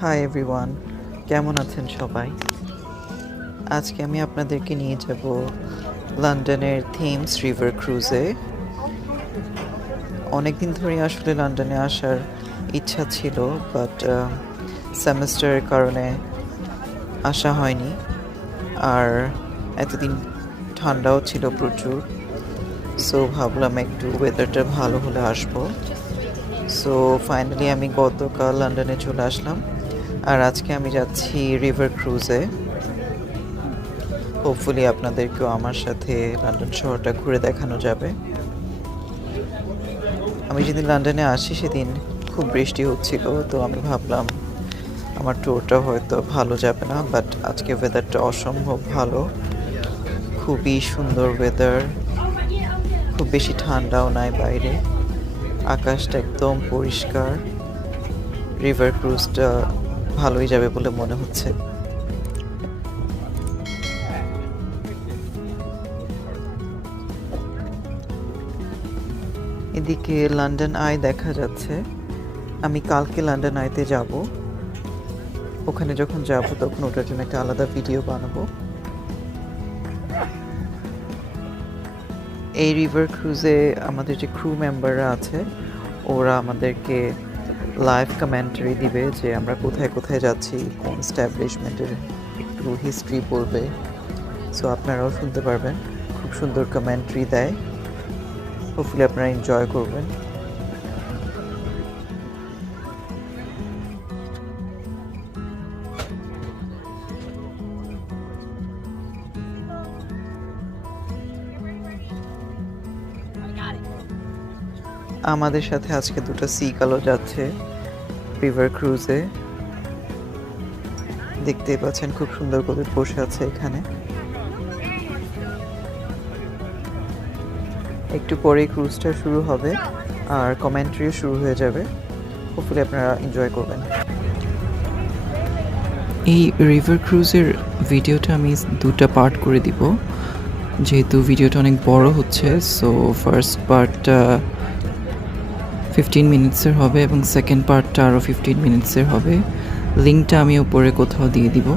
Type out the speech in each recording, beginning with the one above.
Hi everyone, কেমন আছেন সবাই? আজকে আমি আপনাদেরকে নিয়ে যাব লন্ডনের থেমস রিভার ক্রুজে। অনেকদিন ধরে আসলে লন্ডনে আসার ইচ্ছা ছিল, বাট সেমেস্টারের কারণে আসা হয়নি। আর এতদিন ঠান্ডাও ছিল প্রচুর, সো ভাবলাম একটু ওয়েদারটা ভালো হলে আসবো। সো ফাইনালি আমি গতকাল লন্ডনে চলে আসলাম, আর আজকে আমি যাচ্ছি রিভার ক্রুজে। হোপফুলি আপনাদেরকেও আমার সাথে লন্ডন শহরটা ঘুরে দেখানো যাবে। আমি যেদিন লন্ডনে আসি সেদিন খুব বৃষ্টি হচ্ছিল, তো আমি ভাবলাম আমার ট্যুরটা হয়তো ভালো যাবে না, বাট আজকে ওয়েদারটা অসম্ভব ভালো, খুবই সুন্দর ওয়েদার, খুব বেশি ঠান্ডাও নাই বাইরে, আকাশটা একদম পরিষ্কার। রিভার ক্রুজটা ভালোই যাবে বলে মনে হচ্ছে। এদিকে লন্ডন আই দেখা যাচ্ছে। আমি কালকে লন্ডন আইতে যাব, ওখানে যখন যাব তখন ওটার জন্য একটা আলাদা ভিডিও বানাবো। এই রিভার ক্রুজে আমাদের যে ক্রু মেম্বাররা আছে ওরা আমাদেরকে লাইভ কমেন্টারি দিবে যে আমরা কোথায় কোথায় যাচ্ছি, কোন স্ট্যাবলিশমেন্টের একটু হিস্ট্রি বলবে। সো আপনারাও শুনতে পারবেন, খুব সুন্দর কমেন্টারি দেয়। হোপফুলি আপনারা এনজয় করবেন। আমাদের সাথে আজকে দুটো সিকালও যাচ্ছে রিভার ক্রুজে, দেখতেই পাচ্ছেন খুব সুন্দর করে বসে আছে এখানে। একটু পরেই ক্রুজটা শুরু হবে আর কমেন্ট্রিও শুরু হয়ে যাবে। হোপফুলি আপনারা এনজয় করবেন। এই রিভার ক্রুজের ভিডিওটা আমি দুটো পার্ট করে দিব, যেহেতু ভিডিওটা অনেক বড় হচ্ছে। সো ফার্স্ট পার্টটা 15 মিনিটসের হবে এবং সেকেন্ড পার্টটা আরও 15 মিনিটসের হবে। লিঙ্কটা আমি উপরে কোথাও দিয়ে দিব।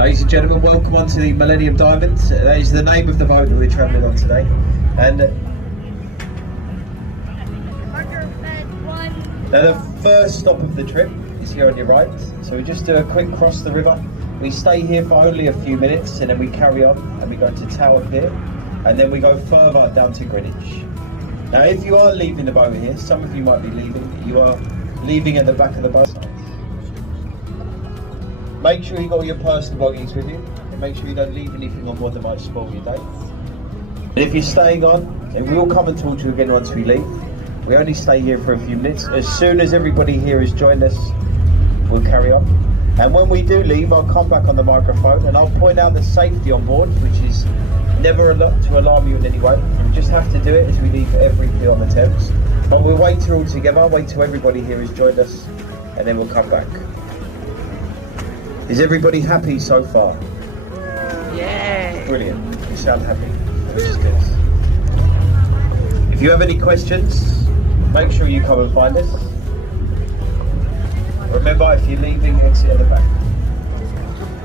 Ladies and gentlemen, welcome onto the Millennium Diamonds. That is the name of the boat that we're travelling on today. And now the first stop of the trip is here on your right. So we just do a quick cross the river. We stay here for only a few minutes and then we carry on and we go to Tower Pier and then we go further down to Greenwich. Now if you are leaving the boat here, some of you might be leaving, you are leaving at the back of the boat. Make sure you got all your personal belongings with you and make sure you don't leave anything on board that might spoil your day. And if you're staying on, then we'll come and talk to you again once we leave. We only stay here for a few minutes. As soon as everybody here has joined us, we'll carry on. And when we do leave, I'll come back on the microphone and I'll point out the safety on board, which is never a lot to alarm you in any way. We just have to do it as we leave every pier on the Thames. But we'll wait till all together, wait till everybody here has joined us, and then we'll come back. Is everybody happy so far? Yay! Brilliant. You sound happy, which is good. If you have any questions, make sure you come and find us. Remember, if you're leaving, exit at the back.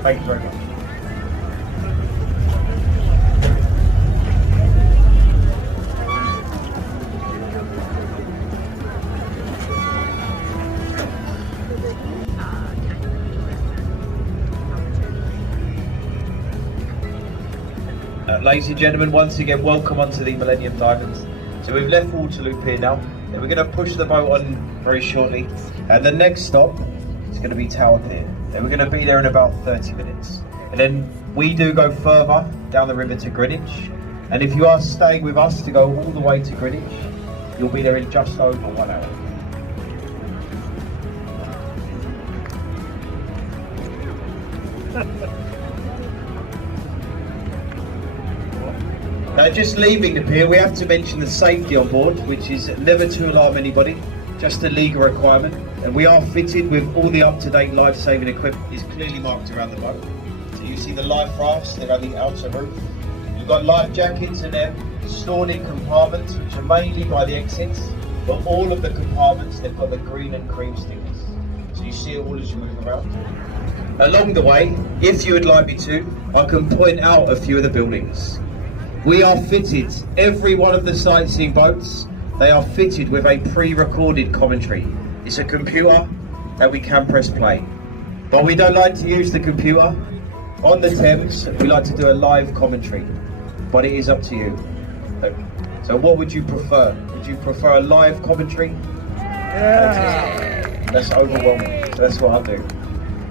Thank you very much. Ladies and gentlemen, once again, welcome onto the Millennium Diamonds. So we've left Waterloo Pier now, and we're going to push the boat on very shortly. And the next stop is going to be Tower Pier. And we're going to be there in about 30 minutes. And then we do go further down the river to Greenwich. And if you are staying with us to go all the way to Greenwich, you'll be there in just over 1 hour. Now, just leaving the pier, we have to mention the safety on board, which is never to alarm anybody, just a legal requirement. And we are fitted with all the up-to-date life-saving equipment. It's clearly marked around the boat. So you see the life rafts, they're on the outer roof. You've got life jackets and they're stored in compartments, which are mainly by the exits. But all of the compartments, they've got the green and cream stickers. So you see it all as you move around. Along the way, if you would like me to, I can point out a few of the buildings. We are fitted, every one of the sightseeing boats, they are fitted with a pre-recorded commentary. It's a computer that we can press play. But we don't like to use the computer. On the Thames, we like to do a live commentary. But it is up to you. So what would you prefer? Would you prefer a live commentary? Yeah. That's overwhelming. So that's what I'll do.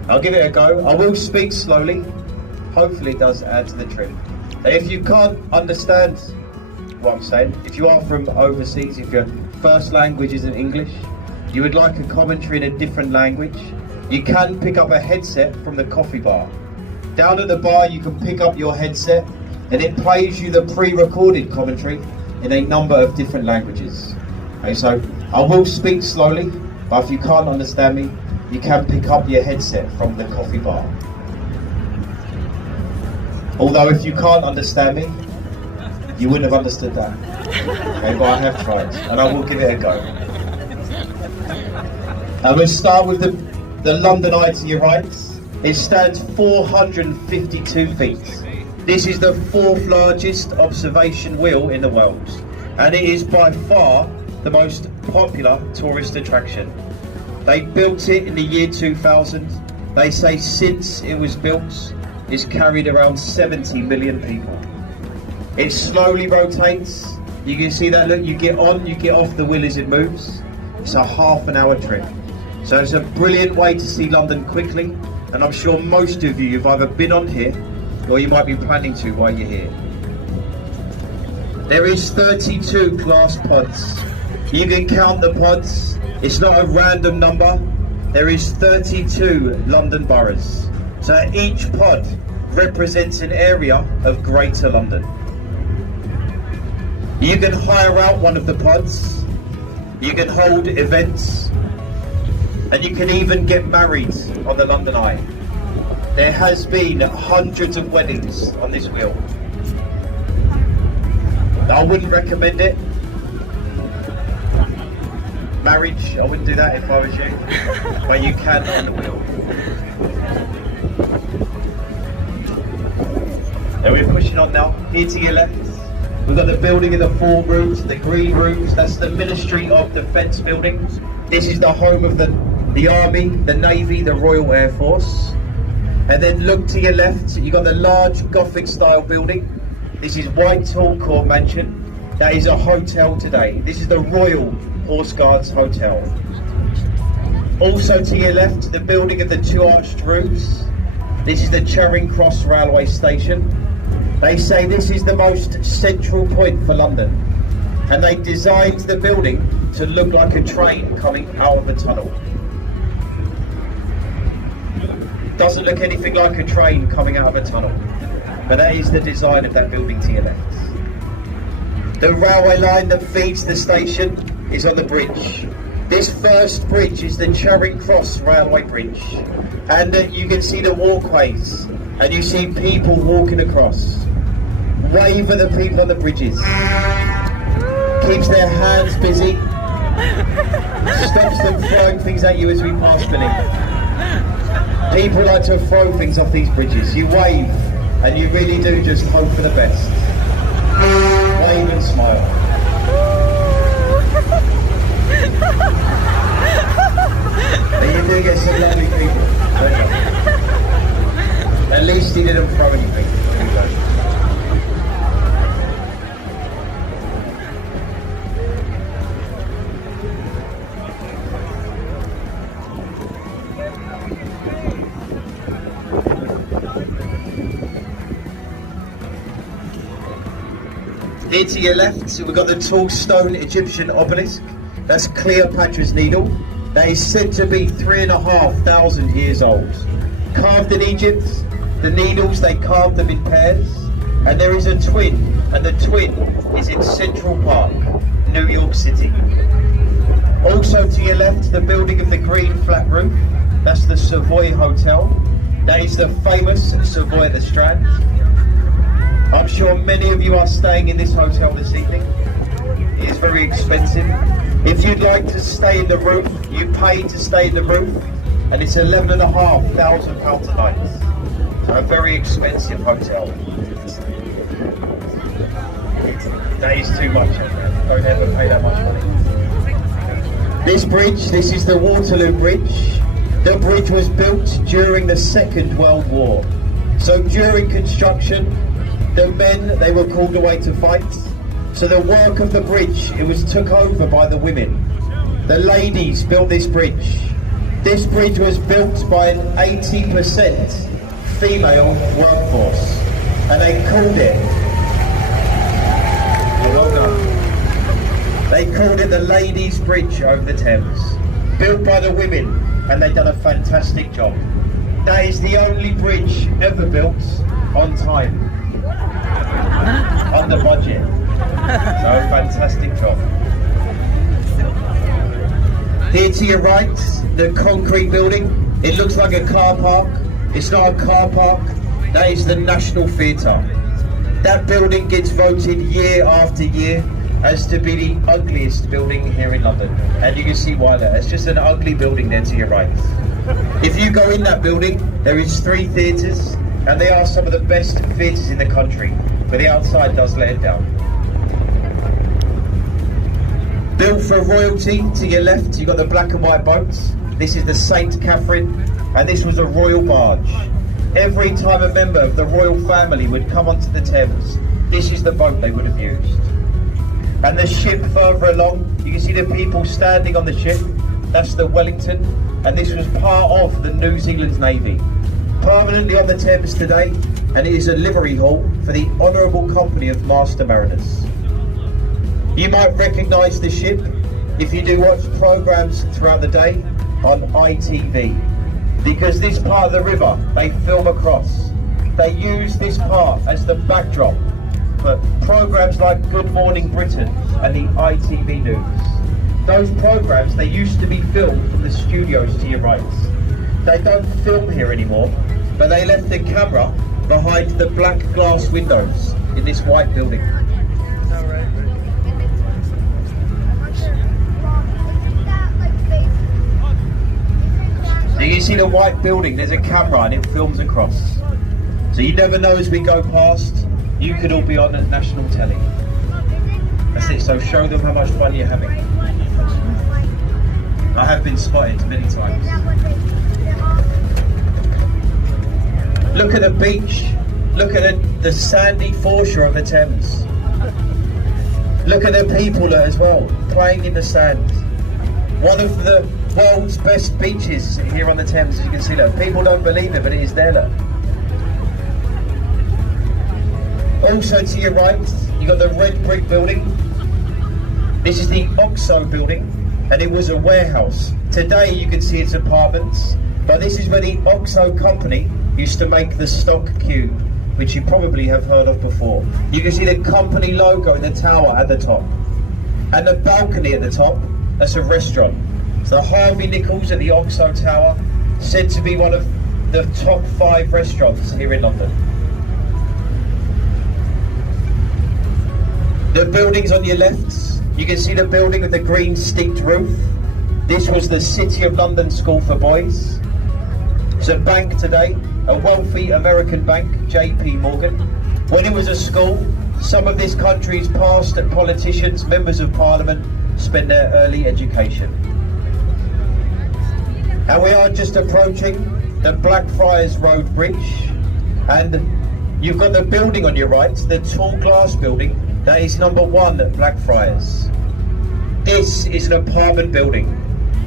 I'll give it a go. I will speak slowly. Hopefully it does add to the trip. If you can't understand what I'm saying, if you are from overseas, if your first language isn't English, you would like a commentary in a different language, you can pick up a headset from the coffee bar. Down at the bar you can pick up your headset and it plays you the pre-recorded commentary in a number of different languages. Okay, so I will speak slowly, but if you can't understand me, you can pick up your headset from the coffee bar. Although if you can't understand me, you wouldn't have understood that. Okay, but I have tried, and I will give it a go. And we'll start with the London Eye to your right. It stands 452 feet. This is the 4th largest observation wheel in the world, and it is by far the most popular tourist attraction. They built it in the year 2000. They say since it was built, it's carried around 70 million people. It slowly rotates. You can see that, look, you get on, you get off the wheel as it moves. It's a half-an-hour trip. So it's a brilliant way to see London quickly, and I'm sure most of you have either been on here, or you might be planning to while you're here. There is 32 glass pods. You can count the pods. It's not a random number. There is 32 London boroughs. So each pod represents an area of Greater London. You can hire out one of the pods, you can hold events, and you can even get married on the London Eye. There has been hundreds of weddings on this wheel. I wouldn't recommend it. Marriage, I wouldn't do that if I was you, but you can on the wheel. And we're pushing on now. Here to your left, we've got the building of the 4 rooms, the green rooms. That's the Ministry of Defence building. This is the home of the Army, the Navy, the Royal Air Force. And then look to your left, you've got the large Gothic style building. This is Whitehall Court Mansion. That is a hotel today. This is the Royal Horse Guards Hotel. Also to your left, the building of the 2 arched roofs. This is the Charing Cross Railway Station. They say this is the most central point for London, and they designed the building to look like a train coming out of a tunnel. Doesn't look anything like a train coming out of a tunnel, but that is the design of that building to your left. The railway line that feeds the station is on the bridge. This first bridge is the Charing Cross Railway Bridge, and you can see the walkways, and you see people walking across. Wave at the people on the bridges. Keeps their hands busy. Stops them throwing things at you as we pass beneath. People like to throw things off these bridges. You wave, and you really do just hope for the best. Wave and smile. But you do get some lovely people, don't you? At least he didn't throw anything. Here to your left, so we've got the tall stone Egyptian obelisk. That's Cleopatra's Needle. That is said to be 3,500 years old. Carved in Egypt, the needles, they carved them in pairs. And there is a twin and the twin is in Central Park, New York City. Also to your left, the building of the green flat roof, that's the Savoy Hotel. That is the famous Savoy at the Strand. I'm sure many of you are staying in this hotel this evening. It is very expensive. If you'd like to stay in the room, you pay to stay in the room, and it's £11,500 a night. So a very expensive hotel. That is too much. Don't ever pay that much money. This bridge, this is the Waterloo Bridge. The bridge was built during the Second World War. So during construction, the men, they were called away to fight. So the work of the bridge, it was took over by the women. The ladies built this bridge. This bridge was built by an 80% female workforce. And they called it, well done. They called it the Ladies' Bridge over the Thames. Built by the women, and they've done a fantastic job. That is the only bridge ever built on time, under budget. So a fantastic job. Here to your right, the concrete building. It looks like a car park. It's not a car park. That is the National Theatre. That building gets voted year after year as to be the ugliest building here in London. And you can see why there. It's just an ugly building there to your right. If you go in that building, there is 3 theatres, and they are some of the best theatres in the country. But the outside does let it down. Built for royalty, to your left, you've got the black and white boats. This is the St. Catherine, and this was a royal barge. Every time a member of the royal family would come onto the Thames, this is the boat they would have used. And the ship further along, you can see the people standing on the ship. That's the Wellington, and this was part of the New Zealand Navy. Permanently on the Thames today, and it is a livery hall for the Honourable Company of Master Mariners. You might recognise the ship if you do watch programmes throughout the day on ITV, because this part of the river they film across. They use this part as the backdrop for programmes like Good Morning Britain and the ITV News. Those programmes, they used to be filmed from the studios to your right. They don't film here anymore, but they left the camera behind the black glass windows in this white building. So you can see the white building, there's a camera and it films across. So you never know as we go past, you could all be on the national telly. That's it, so show them how much fun you're having. I have been spotted many times. Look at the beach, look at the sandy foreshore of the Thames. Look at the people there as well, playing in the sand. One of the world's best beaches here on the Thames, as you can see there. People don't believe it, but it is there, look. Also to your right, you've got the red brick building. This is the Oxo Building, and it was a warehouse. Today you can see it's apartments, but this is where the Oxo company used to make the stock cube, which you probably have heard of before. You can see the company logo in the tower at the top. And the balcony at the top, that's a restaurant. So the Harvey Nichols at the Oxo Tower, said to be one of the top 5 restaurants here in London. The buildings on your left, you can see the building with the green sticked roof. This was the City of London School for Boys. It's a bank today, a wealthy American bank, JP Morgan. When it was a school, some of this country's past politicians, members of parliament, spent their early education. And we are just approaching the Blackfriars Road Bridge, and you've got the building on your right, the tall glass building, that is number 1 at Blackfriars. This is an apartment building.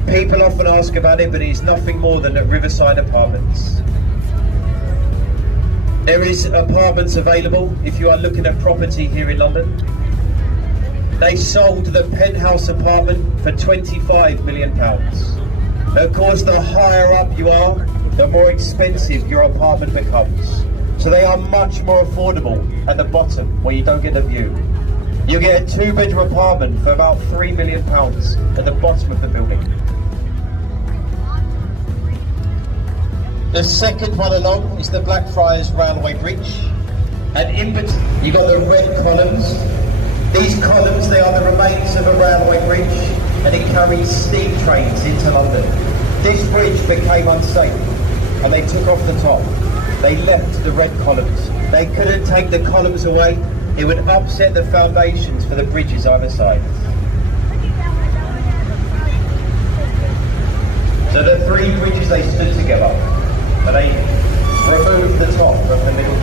People often ask about it, but it is nothing more than a riverside apartments. There is apartments available if you are looking at property here in London. They sold the penthouse apartment for £25 million. Of course, the higher up you are, the more expensive your apartment becomes. So they are much more affordable at the bottom where you don't get the view. You get a 2-bedroom apartment for about £3 million at the bottom of the building. The second one along is the Blackfriars Railway Bridge. And in between, you've got the red columns. These columns, they are the remains of a railway bridge, and it carries steam trains into London. This bridge became unsafe, and they took off the top. They left the red columns. They couldn't take the columns away. It would upset the foundations for the bridges either side. So the three bridges, they stood together, but they removed the top of the middle